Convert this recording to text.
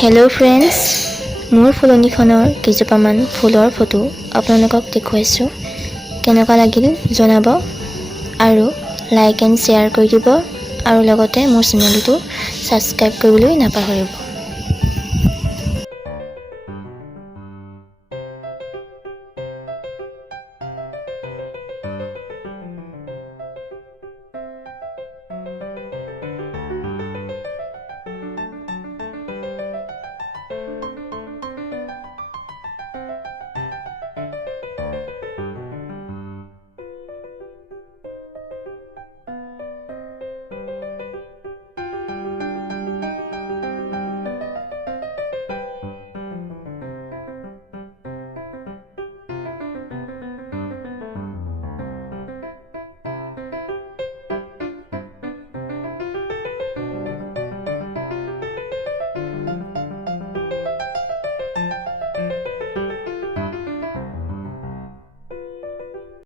Hello' friends, মোৰ ফুলনিখনৰ কেইজোপামান ফুলৰ ফটো আপোনালোকক দেখুৱাইছোঁ। কেনেকুৱা লাগিল জনাব আৰু লাইক এণ্ড শ্বেয়াৰ কৰি দিব আৰু লগতে মোৰ চেনেলটো ছাবস্ক্ৰাইব কৰিবলৈ নাপাহৰিব।